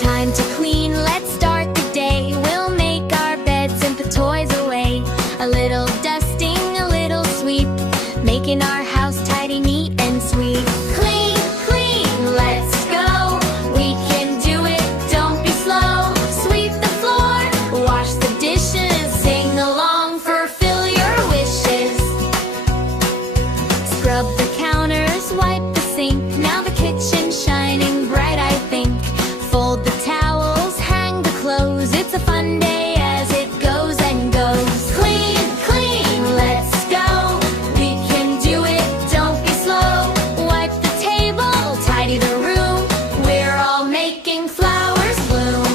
Time to clean, let's start the day. We'll make our beds and put toys away. A little dusting, a little sweep, making our house tidy, neat and sweet. Clean, clean, let's go. We can do it, don't be slow. Sweep the floor, wash the dishes, sing along, fulfill your wishes. Scrub the counters, wipe the sink. Now the kitchen's shining bright, I think. Fold the towels, hang the clothes. It's a fun day as it goes and goes. Clean, clean, let's go. We can do it, don't be slow. Wipe the table, tidy the room. We're all making flowers bloom.